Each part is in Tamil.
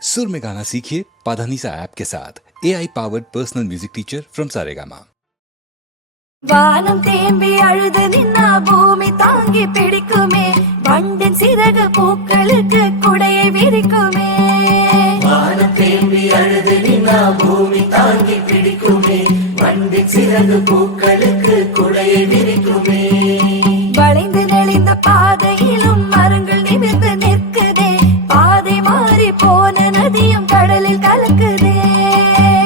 सुर में गाना सीखिए पाधानीसा ऐप के साथ AI powered personal music teacher from Saregama. வானம் தேம்பி அழுது நின்னா பூமி தாங்கி பிடிக்குமே, வண்டின் சிறகு பூக்களுக்கு குடையை விரிக்குமே. வானம் தேம்பி அழுது நின்னா பூமி தாங்கி பிடிக்குமே, வண்டின் சிறகு பூக்களுக்கு குடையை விரிக்குமே. வளைந்து நெளிந்த பாதையிலும் மரங்கள் நிமிர்ந்து நிற்குதே, பாதை மாறி போன நதியும் கடலில் கலக்குதே.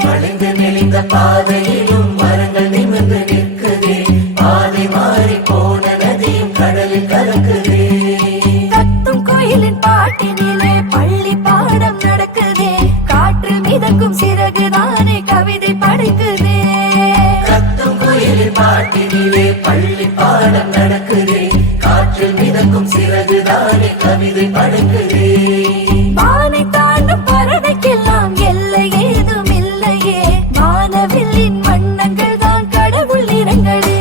வளைந்து நெளிந்த பாதையிலும் மரங்கள் நிமிர்ந்து நிற்குதே, பாதை மாறி போன நதியும் கடலில் கலக்குதே. கத்தும் கோயிலின் பாட்டினிலே பள்ளி பாடம் நடக்குதே, காற்றில் மிதக்கும் சிறகுதானே கவிதை படைக்குதே. கத்தும் கோயிலின் பாட்டினிலே பள்ளி பாடம் நடக்குதே, காற்றில் மிதக்கும் சிறகுதானே கவிதை படைக்குதே. வானை தாண்டும் பறவைக்கெல்லாம் எல்லை ஏதும் இல்லையே, வானவில்லின் வண்ணங்கள் தான் கடவுள் நிறங்களே.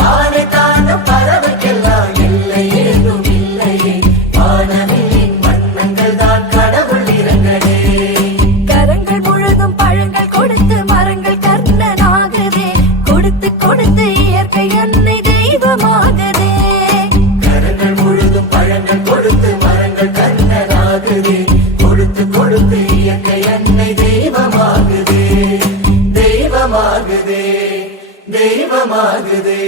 வானை தாண்டும் பறவைக்கெல்லாம் எல்லை ஏதும் இல்லையே, வானவில்லின் வண்ணங்கள் தான் கடவுள் நிறங்களே. கரங்கள் முழுதும் பழங்கள் கொடுத்து மரங்கள் கர்ணனாகுதே, கொடுத்து கொடுத்து இயற்கை அன்னை தெய்வமாகுதே. கரங்கள் முழுதும் பழங்கள் கொடுத்து மரங்கள் கண்ணனாகுதே, கொடுத்து கொடுத்து இயற்கை அன்னை தெய்வமாகுதே, தெய்வமாகுதே, தெய்வமாகுதே.